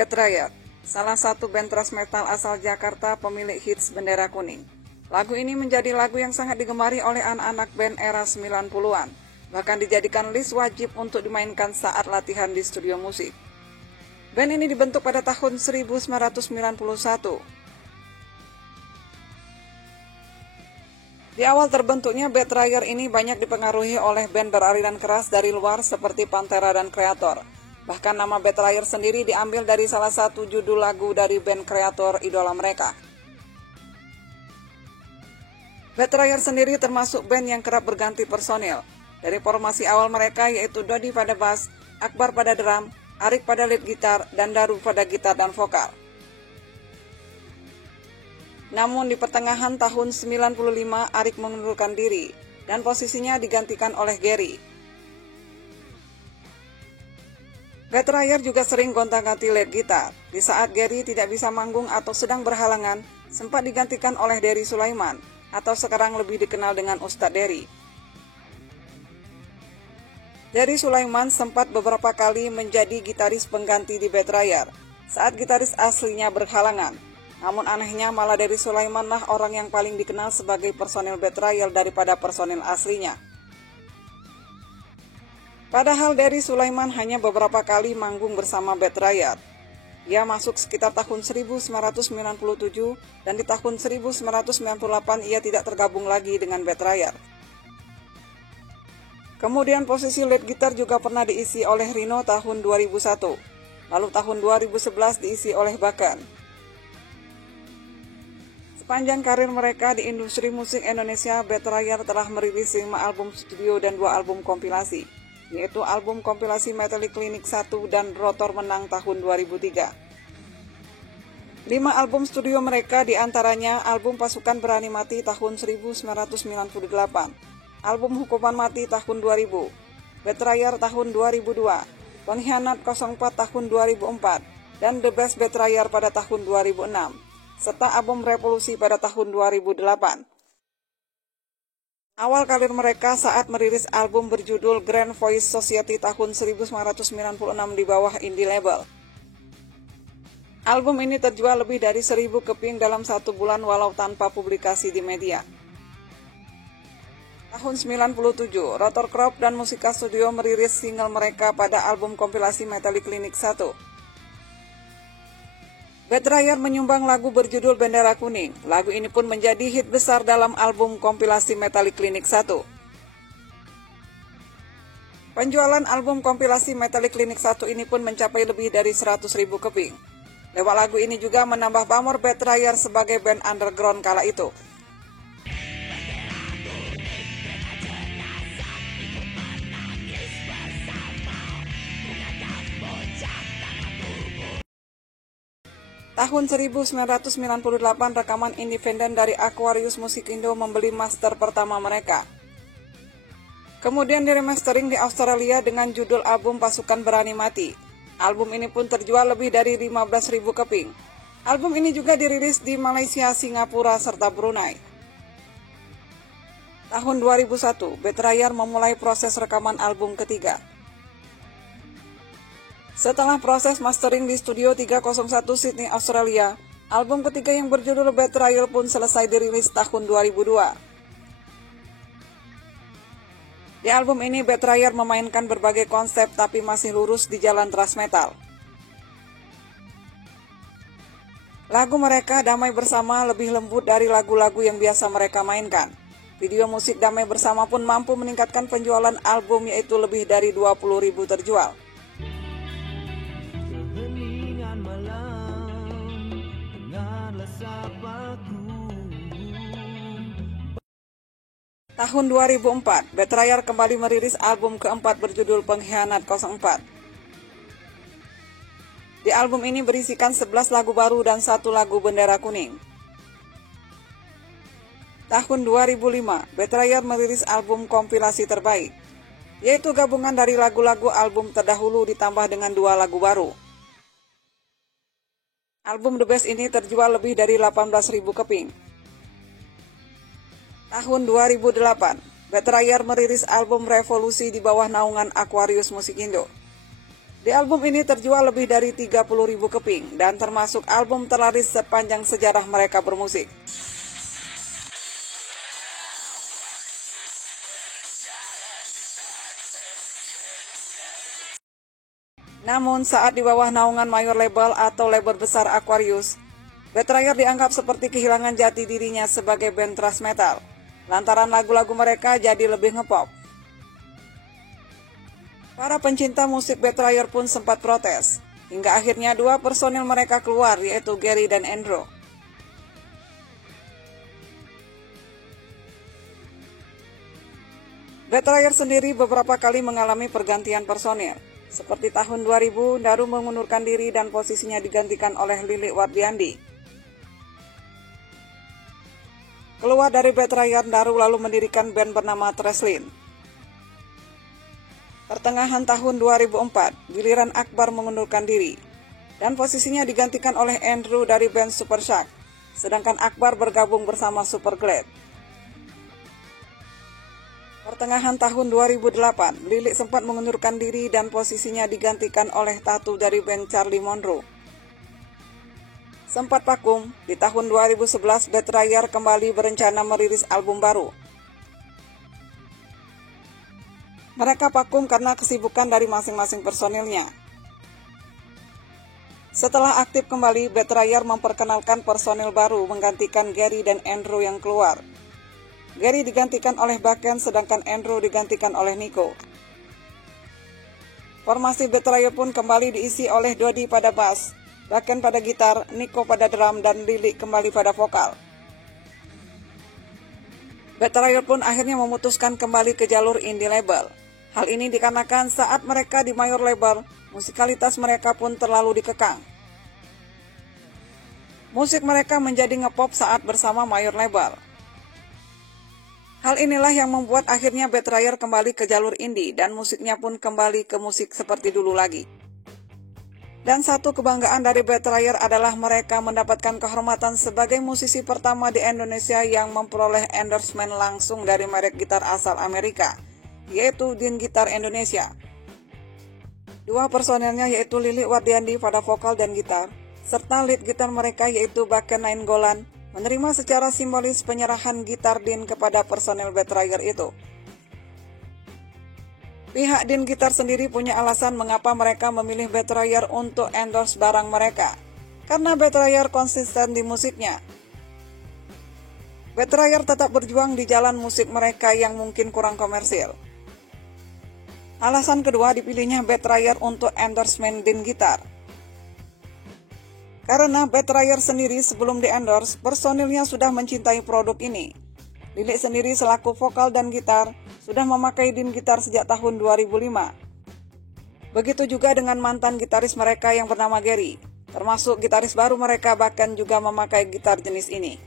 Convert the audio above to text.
Betrayer, salah satu band thrash metal asal Jakarta pemilik hits Bendera Kuning. Lagu ini menjadi lagu yang sangat digemari oleh anak-anak band era 90-an, bahkan dijadikan list wajib untuk dimainkan saat latihan di studio musik. Band ini dibentuk pada tahun 1991. Di awal terbentuknya Betrayer ini banyak dipengaruhi oleh band beraliran keras dari luar seperti Pantera dan Kreator. Bahkan nama Betrayer sendiri diambil dari salah satu judul lagu dari band Kreator idola mereka. Betrayer sendiri termasuk band yang kerap berganti personil. Dari formasi awal mereka yaitu Dodi pada bass, Akbar pada drum, Arik pada lead gitar, dan Daru pada gitar dan vokal. Namun di pertengahan tahun 95 Arik mengundurkan diri dan posisinya digantikan oleh Gary. Betrayer juga sering gonta-ganti lead gitar. Di saat Gary tidak bisa manggung atau sedang berhalangan, sempat digantikan oleh Dery Sulaiman, atau sekarang lebih dikenal dengan Ustadz Dery. Dery Sulaiman sempat beberapa kali menjadi gitaris pengganti di Betrayer saat gitaris aslinya berhalangan. Namun anehnya malah Dery Sulaiman lah orang yang paling dikenal sebagai personil Betrayer daripada personil aslinya. Padahal Dery Sulaiman hanya beberapa kali manggung bersama Betrayer. Ia masuk sekitar tahun 1997 dan di tahun 1998 ia tidak tergabung lagi dengan Betrayer. Kemudian posisi lead gitar juga pernah diisi oleh Rino tahun 2001, lalu tahun 2011 diisi oleh Bakan. Sepanjang karir mereka di industri musik Indonesia, Betrayer telah merilis 5 album studio dan 2 album kompilasi, yaitu album kompilasi Metallic Clinic 1 dan Rotor Menang tahun 2003. 5 album studio mereka diantaranya album Pasukan Berani Mati tahun 1998, album Hukuman Mati tahun 2000, Betrayer tahun 2002, Pengkhianat 04 tahun 2004, dan The Best Betrayer pada tahun 2006, serta album Revolusi pada tahun 2008. Awal karir mereka saat merilis album berjudul Grand Voice Society tahun 1996 di bawah indie label. Album ini terjual lebih dari 1000 keping dalam 1 bulan walau tanpa publikasi di media. Tahun 97, Rotor Crop dan Musika Studio merilis single mereka pada album kompilasi Metallic Clinic 1. Betrayer menyumbang lagu berjudul Bendera Kuning. Lagu ini pun menjadi hit besar dalam album kompilasi Metallic Clinic 1. Penjualan album kompilasi Metallic Clinic 1 ini pun mencapai lebih dari 100.000 keping. Lewat lagu ini juga menambah pamor Betrayer sebagai band underground kala itu. Tahun 1998 rekaman independen dari Aquarius Musikindo membeli master pertama mereka. Kemudian diremastering di Australia dengan judul album Pasukan Berani Mati. Album ini pun terjual lebih dari 15.000 keping. Album ini juga dirilis di Malaysia, Singapura, serta Brunei. Tahun 2001, Betrayer memulai proses rekaman album ketiga. Setelah proses mastering di Studio 301 Sydney, Australia, album ketiga yang berjudul Betrayer pun selesai dirilis tahun 2002. Di album ini Betrayer memainkan berbagai konsep tapi masih lurus di jalan thrash metal. Lagu mereka Damai Bersama lebih lembut dari lagu-lagu yang biasa mereka mainkan. Video musik Damai Bersama pun mampu meningkatkan penjualan album yaitu lebih dari 20.000 terjual. Tahun 2004, Betrayer kembali merilis album keempat berjudul Pengkhianat 04. Di album ini berisikan 11 lagu baru dan 1 lagu Bendera Kuning. Tahun 2005, Betrayer merilis album kompilasi terbaik, yaitu gabungan dari lagu-lagu album terdahulu ditambah dengan 2 lagu baru. Album The Best ini terjual lebih dari 18.000 keping. Tahun 2008, Betrayer merilis album Revolusi di bawah naungan Aquarius Musikindo. Di album ini terjual lebih dari 30.000 keping dan termasuk album terlaris sepanjang sejarah mereka bermusik. Namun saat di bawah naungan mayor label atau label besar Aquarius, Betrayer dianggap seperti kehilangan jati dirinya sebagai band thrash metal, lantaran lagu-lagu mereka jadi lebih ngepop. Para pencinta musik Betrayer pun sempat protes, hingga akhirnya dua personil mereka keluar, yaitu Gary dan Andrew. Betrayer sendiri beberapa kali mengalami pergantian personil. Seperti tahun 2000, Daru mengundurkan diri dan posisinya digantikan oleh Lilik Wardiandi. Keluar dari Betrayer, Daru lalu mendirikan band bernama Treslin. Pertengahan tahun 2004, giliran Akbar mengundurkan diri, dan posisinya digantikan oleh Andrew dari band Super Shark, sedangkan Akbar bergabung bersama Super Glad. Pertengahan tahun 2008, Lilik sempat mengundurkan diri dan posisinya digantikan oleh Tatu dari band Charlie Monroe. Sempat vakum, di tahun 2011 Betrayer kembali berencana merilis album baru. Mereka vakum karena kesibukan dari masing-masing personilnya. Setelah aktif kembali, Betrayer memperkenalkan personil baru menggantikan Gary dan Andrew yang keluar. Gary digantikan oleh Baken, sedangkan Andrew digantikan oleh Nico. Formasi Betrayer pun kembali diisi oleh Dodi pada bass, Baken pada gitar, Nico pada drum, dan Lilik kembali pada vokal. Betrayer pun akhirnya memutuskan kembali ke jalur indie label. Hal ini dikarenakan saat mereka di mayor label, musikalitas mereka pun terlalu dikekang. Musik mereka menjadi ngepop saat bersama mayor label. Hal inilah yang membuat akhirnya Betrayer kembali ke jalur indie dan musiknya pun kembali ke musik seperti dulu lagi. Dan satu kebanggaan dari Betrayer adalah mereka mendapatkan kehormatan sebagai musisi pertama di Indonesia yang memperoleh endorsement langsung dari merek gitar asal Amerika, yaitu Dean Guitar Indonesia. Dua personelnya yaitu Lilik Wardiandi pada vokal dan gitar, serta lead gitar mereka yaitu Baken Nainggolan, menerima secara simbolis penyerahan gitar Dean kepada personel Betrayer itu. Pihak Dean Guitar sendiri punya alasan mengapa mereka memilih Betrayer untuk endorse barang mereka, karena Betrayer konsisten di musiknya. Betrayer tetap berjuang di jalan musik mereka yang mungkin kurang komersil. Alasan kedua dipilihnya Betrayer untuk endorsement Dean Guitar. Karena Betrayer sendiri sebelum di-endorse, personilnya sudah mencintai produk ini. Lilik sendiri selaku vokal dan gitar, sudah memakai Dean Guitar sejak tahun 2005. Begitu juga dengan mantan gitaris mereka yang bernama Gary, termasuk gitaris baru mereka bahkan juga memakai gitar jenis ini.